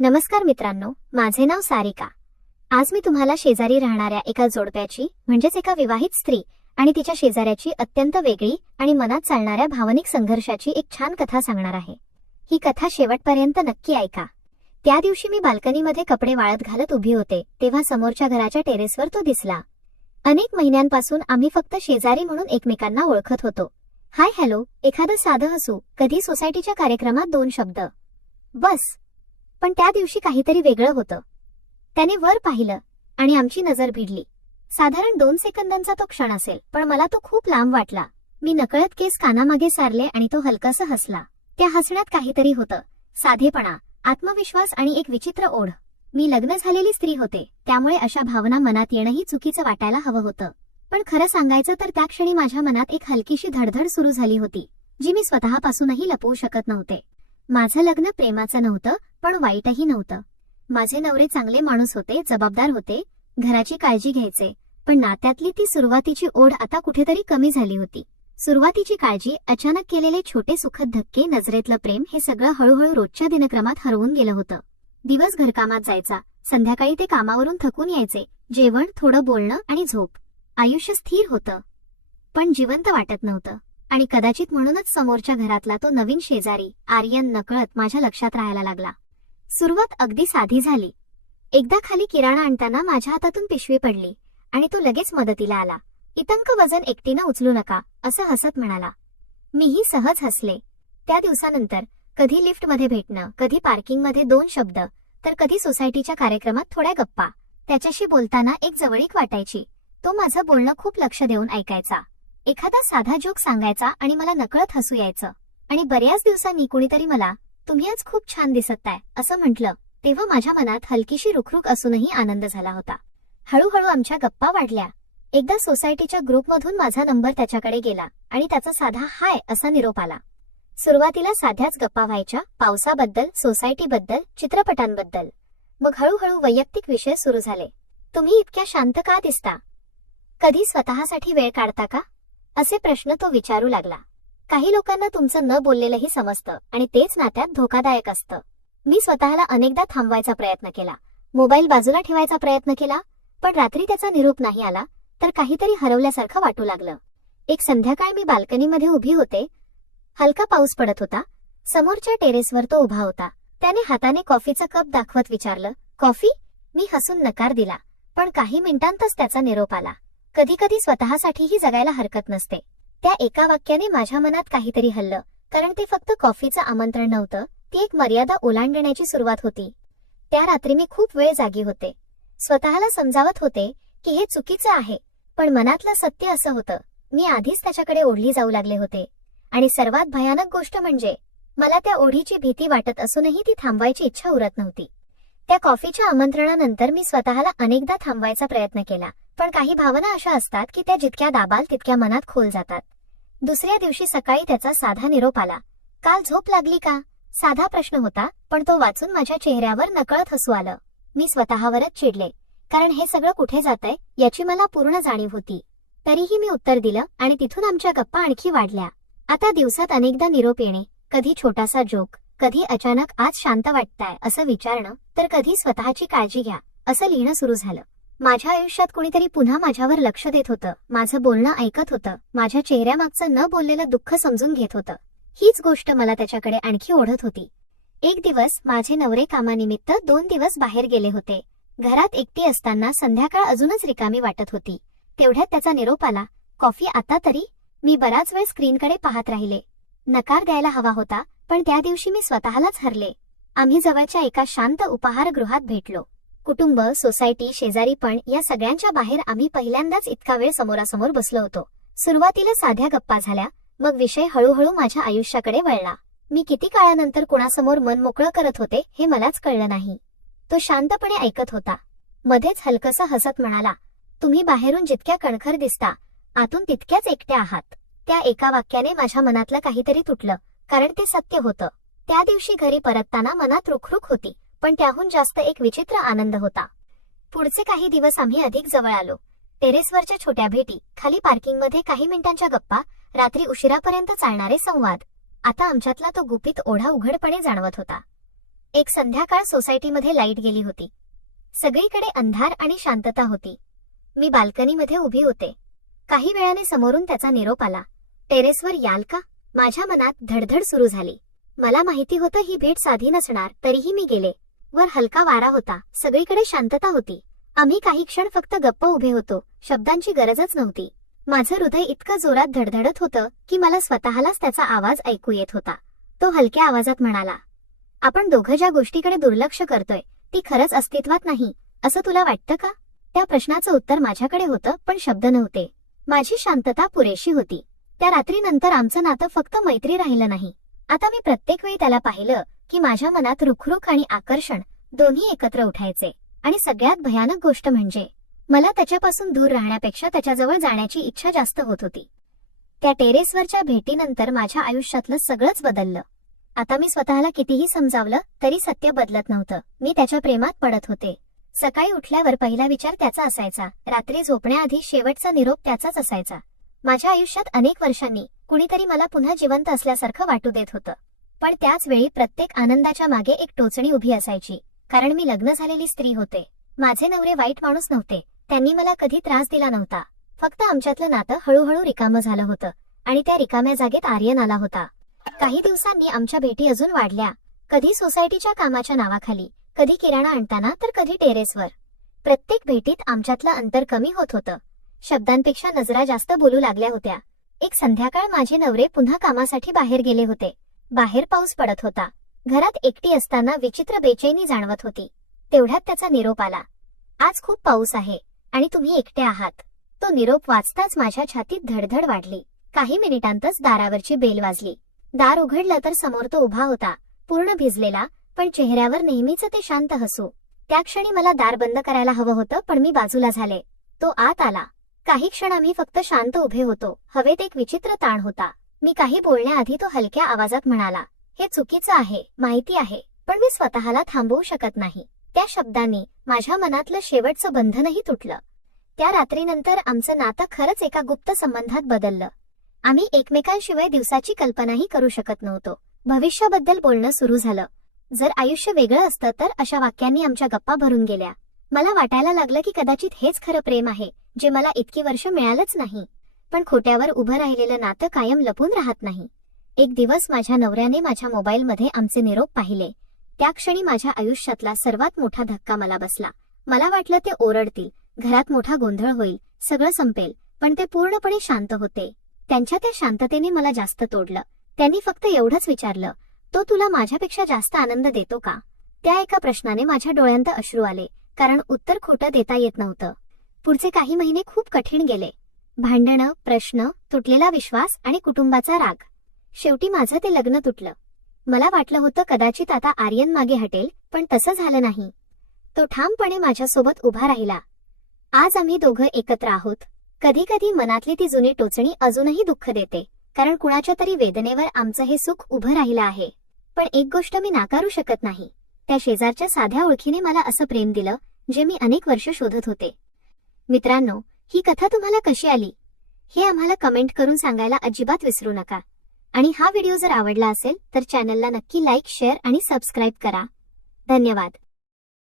नमस्कार मित्रांनो, माझे नाव सारिका। आज मी तुम्हाला शेजारी राहणाऱ्या एका जोडप्याची म्हणजेच एका विवाहित स्त्री आणि तिच्या शेजाऱ्याची अत्यंत वेगळी आणि मनात चालणाऱ्या भावनिक संघर्षाची एक छान कथा सांगणार आहे। ही कथा शेवटपर्यंत नक्की ऐका। त्या दिवशी मी बाल्कनीमध्ये कपडे वाळत घालत उभी होते तेव्हा समोरच्या घराच्या टेरेसवर तो दिसला। अनेक महिन्यांपासून आम्ही फक्त शेजारी म्हणून एकमेकांना ओळखत होतो। हाय हॅलो, एखादं साधं हसू, कधी सोसायटीच्या कार्यक्रमात 2 शब्द, बस। पण त्या दिवशी काहीतरी वेगळं होतं। त्याने वर पाहिलं आणि आमची नजर भिडली। साधारण 2 सेकंदांचा तो क्षण असेल, पण मला तो खूप लांब वाटला। मी नकळत केस कानामागे सारले आणि तो हलकासा हसला। त्या हसण्यात काहीतरी होतं, साधेपणा, आत्मविश्वास आणि एक विचित्र ओढ। मी लग्न झालेली स्त्री होते, त्यामुळे अशा भावना मनात येणंही चुकीचं वाटायला हवं होतं। पण खरं सांगायचं तर त्या क्षणी माझ्या मनात एक हलकीशी धडधड सुरू झाली होती, जी मी स्वतःपासूनही लपवू शकत नव्हते। माझं लग्न प्रेमाचं नव्हतं, पण वाईटही नव्हतं। माझे नवरे चांगले माणूस होते, जबाबदार होते, घराची काळजी घ्यायचे, पण नात्यातली ती सुरुवातीची ओढ आता कुठेतरी कमी झाली होती। सुरुवातीची काळजी, अचानक केलेले छोटे सुखद धक्के, नजरेतलं प्रेम, हे सगळं हळूहळू रोजच्या दिनक्रमात हरवून गेलं होतं। दिवस घरकामात जायचा, संध्याकाळी ते कामावरून थकून यायचे, जेवण, थोडं बोलणं आणि झोप। आयुष्य स्थिर होतं, पण जिवंत वाटत नव्हतं। आणि कदाचित म्हणूनच समोरच्या घरातला तो नवीन शेजारी आर्यन नकळत माझ्या लक्षात राहायला लागला। सुरुवात अगदी साधी झाली। एकदा खाली किराणा आणताना माझ्या हातातून पिशवी पडली आणि तो लगेच मदतीला आला। इतकं वजन एकटीनं उचलू नका, असं हसत म्हणाला। मीही सहज हसले। त्या दिवसानंतर कधी लिफ्टमध्ये भेटणं, कधी पार्किंगमध्ये 2 शब्द, तर कधी सोसायटीच्या कार्यक्रमात थोड्या गप्पा। त्याच्याशी बोलताना एक जवळीक वाटायची। तो माझं बोलणं खूप लक्ष देऊन ऐकायचा। एखादा साधा जोक सांगायचा आणि मला नकळत हसू यायचं। आणि बऱ्याच दिवसांनी कुणीतरी मला, तुम्ही आज खूप छान दिसताय, असं म्हटलं, तेव्हा माझ्या मनात हलकीशी रुखरुख असूनही आनंद झाला होता। हळूहळू आमच्या गप्पा वाढल्या। एकदा सोसायटीच्या ग्रुपमधून माझा नंबर त्याच्याकडे गेला आणि त्याचा साधा हाय असा निरोप आला। सुरुवातीला साध्याच गप्पा व्हायच्या, पावसाबद्दल, सोसायटीबद्दल, चित्रपटांबद्दल। मग हळूहळू वैयक्तिक विषय सुरू झाले। तुम्ही इतक्या शांत का दिसता? कधी स्वतःसाठी वेळ काढता का? असे प्रश्न तो विचारू लागला। काही लोकांना तुमचं न बोललेलंही समजतं आणि तेच नात्यात धोकादायक असतं। मी स्वतःला अनेकदा थांबवायचा प्रयत्न केला, मोबाईल बाजूला ठेवायचा प्रयत्न केला, पण रात्री त्याचा निरोप नाही आला तर काहीतरी हरवल्यासारखं वाटू लागलं। एक संध्याकाळ मी बाल्कनीमध्ये उभी होते। हलका पाऊस पडत होता। समोरच्या टेरेसवर तो उभा होता। त्याने हाताने कॉफीचा कप दाखवत विचारलं, कॉफी? मी हसून नकार दिला, पण काही मिनिटांतच त्याचा निरोप आला। कधी कधी स्वतःसाठीही जगायला हरकत नसते। त्या एका वाक्याने माझ्या मनात काहीतरी हललं, कारण ते फक्त कॉफीचं आमंत्रण नव्हतं, ती एक मर्यादा ओलांडण्याची सुरुवात होती। त्या रात्री मी खूप वेळ जागी होते, स्वतःला समजावत होते की हे चुकीचं आहे, पण मनातलं सत्य असं होतं, मी आधीच त्याच्याकडे ओढली जाऊ लागले होते। आणि सर्वात भयानक गोष्ट म्हणजे मला त्या ओढीची भीती वाटत असूनही ती थांबवायची इच्छा उरत नव्हती। त्या कॉफीच्या आमंत्रणानंतर मी स्वतःला अनेकदा थांबवायचा प्रयत्न केला, पण काही भावना अशा असतात की त्या जितक्या दाबाल तितक्या मनात खोल जातात। दुसऱ्या दिवशी सकाळी त्याचा साधा निरोप आला। काल झोप लागली का? साधा प्रश्न होता, पण तो वाचून माझ्या चेहऱ्यावर नकळत हसू आलं। मी स्वतःवरच चिडले, कारण हे सगळं कुठे जातंय याची मला पूर्ण जाणीव होती। तरीही मी उत्तर दिलं आणि तिथून आमच्या गप्पा आणखी वाढल्या। आता दिवसात अनेकदा निरोप येणे, कधी छोटासा जोक, कधी अचानक आज शांत वाटताय असं विचारणं, तर कधी स्वतःची काळजी घ्या असं लिहिणं सुरू झालं। माझ्या आयुष्यात कुणीतरी पुन्हा माझ्यावर लक्ष देत होतं, माझं बोलणं ऐकत होतं, माझ्या चेहऱ्यामागचं न बोललेलं दुःख समजून घेत होतं। हीच गोष्ट मला त्याच्याकडे आणखी ओढत होती। एक दिवस माझे नवरे कामानिमित्त 2 दिवस बाहेर गेले होते। घरात एकटी असताना संध्याकाळ अजूनच रिकामी वाटत होती। तेवढ्यात त्याचा निरोप आला, कॉफी आता तरी? मी बराच वेळ स्क्रीनकडे पाहत राहिले। नकार द्यायला हवा होता, पण त्या दिवशी मी स्वतःलाच हरले। आम्ही जवळच्या एका शांत उपाहारगृहात भेटलो। कुटुंब, सोसायटी, शेजारीपण या सगळ्यांच्या बाहेर आम्ही पहिल्यांदाच इतका वेळ समोरासमोर बसलो होतो। सुरुवातीला साध्या गप्पा झाल्या, मग विषय हळूहळू माझ्या आयुष्याकडे वळला। मी किती काळानंतर कुणासमोर मन मोकळं करत होते हे मलाच कळलं नाही। तो शांतपणे ऐकत होता, मध्येच हलकसं हसत म्हणाला, तुम्ही बाहेरून जितक्या कणखर दिसता, आतून तितक्याच एकट्या आहात। त्या एका वाक्याने माझ्या मनातलं काहीतरी तुटलं, कारण ते सत्य होतं। त्या दिवशी घरी परतताना मनात रुखरुख होती, पण त्याहून जास्त एक विचित्र आनंद होता। पुढचे काही दिवस आम्ही अधिक जवळ आलो। टेरेसवरच्या छोट्या भेटी, खाली पार्किंगमध्ये काही मिनिटांच्या गप्पा, रात्री उशिरापर्यंत चालणारे संवाद। आता आमच्यातला तो गुपित ओढा उघडपणे जाणवत होता। एक संध्याकाळ सोसायटीमध्ये लाईट गेली होती. सगळीकडे अंधार आणि शांतता होती. मी बाल्कनीमध्ये उभी होते. काही वेळाने समोरून त्याचा निरोप आला. टेरेसवर याल का? माझ्या मनात धडधड सुरू झाली. मला माहिती होतं ही भेट साधी नसणार, तरीही मी गेले. वर हलका वारा होता, सगळीकडे शांतता होती. आम्ही काही क्षण फक्त गप्प उभे होतो. शब्दांची गरजच नव्हती. माझं हृदय इतकं जोरात धडधडत होतं की मला स्वतःलाच त्याचा आवाज ऐकू येत होता. तो हलक्या आवाजात म्हणाला, आपण दोघं ज्या गोष्टीकडे दुर्लक्ष करतोय ती खरंच अस्तित्वात नाही असं तुला वाटतं का? त्या प्रश्नाचं उत्तर माझ्याकडे होतं, पण शब्द नव्हते. माझी शांतता पुरेशी होती. त्या रात्रीनंतर आमचं नातं फक्त मैत्री राहिलं नाही. आता मी प्रत्येक वेळी त्याला पाहिलं की माझ्या मनात रुखरुख आणि आकर्षण दोन्ही एकत्र उठायचे. आणि सगळ्यात भयानक गोष्ट म्हणजे मला त्याच्यापासून दूर राहण्यापेक्षा त्याच्याजवळ जाण्याची इच्छा जास्त होत होती. त्या टेरेसवरच्या भेटीनंतर माझ्या आयुष्यातलं सगळंच बदललं. आता मी स्वतःला कितीही समजावलं तरी सत्य बदलत नव्हतं. मी त्याच्या प्रेमात पडत होते. सकाळी उठल्यावर पहिला विचार त्याचा असायचा. रात्री झोपण्याआधी शेवटचा निरोप त्याचाच असायचा. माझ्या आयुष्यात अनेक वर्षांनी कुणीतरी मला पुन्हा जिवंत असल्यासारखं वाटू देत होतं. पण त्याच वेळी प्रत्येक आनंदाच्या मागे एक टोचणी उभी असायची. कारण मी लग्न झालेली स्त्री होते. माझे नवरे वाईट माणूस नव्हते. त्यांनी मला कधी त्रास दिला नव्हता. फक्त आमच्यातलं नातं हळूहळू रिकामं झालं होतं. आणि त्या रिकाम्या जागेत आर्यन आला होता. काही दिवसांनी आमच्या भेटी अजून वाढल्या. कधी सोसायटीच्या कामाच्या नावाखाली, कधी किराणा आणताना, तर कधी टेरेसवर. प्रत्येक भेटीत आमच्यातलं अंतर कमी होत होतं. शब्दांपेक्षा नजरा जास्त बोलू लागल्या होत्या. एक संध्याकाळ माझे नवरे पुन्हा कामासाठी बाहेर गेले होते. बाहेर पाऊस पडत होता. घरात एकटी असताना विचित्र बेचैनी जाणवत होती. तेवढ्यात त्याचा निरोप आला, आज खूप पाऊस आहे आणि तुम्ही एकटे आहात. तो निरोप वाचताच माझ्या छातीत धडधड वाढली. काही मिनिटांतच दारावरची बेल वाजली. दार उघडलं तर समोर तो उभा होता, पूर्ण भिजलेला, पण चेहऱ्यावर नेहमीच ते शांत हसू. त्या क्षणी मला दार बंद करायला हवं होतं, पण मी बाजूला झाले. तो आत आला. काही क्षण आम्ही फक्त शांत उभे होतो. हवेत एक विचित्र ताण होता. मी काही बोलण्याआधी तो हलक्या आवाजात म्हणाला, हे चुकीचं आहे, माहिती आहे, पण मी स्वतःला थांबवू शकत नाही. त्या शब्दांनी माझ्या मनातलं शेवटचं बंधनही तुटलं. त्या रात्रीनंतर आमचं नातं खरंच एका गुप्त संबंधात बदललं. आम्ही एकमेकांशिवाय दिवसाची कल्पनाही करू शकत नव्हतो. भविष्याबद्दल बोलणं सुरू झालं. जर आयुष्य वेगळं असतं तर अशा वाक्यांनी आमच्या गप्पा भरून गेल्या. मला वाटायला लागलं की कदाचित हेच खरं प्रेम आहे, जे मला इतकी वर्ष मिळालंच नाही. पण खोट्यावर उभं राहिलेलं नातं कायम लपून राहत नाही. एक दिवस माझ्या नवऱ्याने माझ्या मोबाईलमध्ये आमचे निरोप पाहिले. त्या क्षणी माझ्या आयुष्यातला सर्वात मोठा धक्का मला बसला. मला वाटलं ते ओरडतील, घरात मोठा गोंधळ होईल, सगळं संपेल, पण ते पूर्णपणे शांत होते. त्यांच्या त्या शांततेने मला जास्त तोडलं. त्यांनी फक्त एवढंच विचारलं, तो तुला माझ्यापेक्षा जास्त आनंद देतो का? त्या एका प्रश्नाने माझ्या डोळ्यांत अश्रू आले, कारण उत्तर खोटं देता येत नव्हतं. पुढचे काही महिने खूप कठीण गेले. भांडणं, प्रश्न, तुटलेला विश्वास आणि कुटुंबाचा राग. शेवटी माझं ते लग्न तुटलं. मला वाटलं होतं कदाचित आता आर्यन मागे हटेल, पण तसं झालं नाही. तो ठामपणे माझ्यासोबत उभा राहिला. आज आम्ही दोघं एकत्र आहोत. कधी कधी मनातली ती जुनी टोचणी अजूनही दुःख देते, कारण कुणाच्या तरी वेदनेवर आमचं हे सुख उभं राहिलं आहे. पण एक गोष्ट मी नाकारू शकत नाही, त्या शेजारच्या साध्या ओळखीने मला असं प्रेम दिलं, जे मी अनेक वर्ष शोधत होते. मित्रांनो, ही कथा तुम्हाला कशी आली हे आम्हाला कमेंट करून सांगायला अजिबात विसरू नका. आणि हा व्हिडिओ जर आवडला असेल तर चॅनलला नक्की लाईक, शेअर आणि सबस्क्राईब करा. धन्यवाद.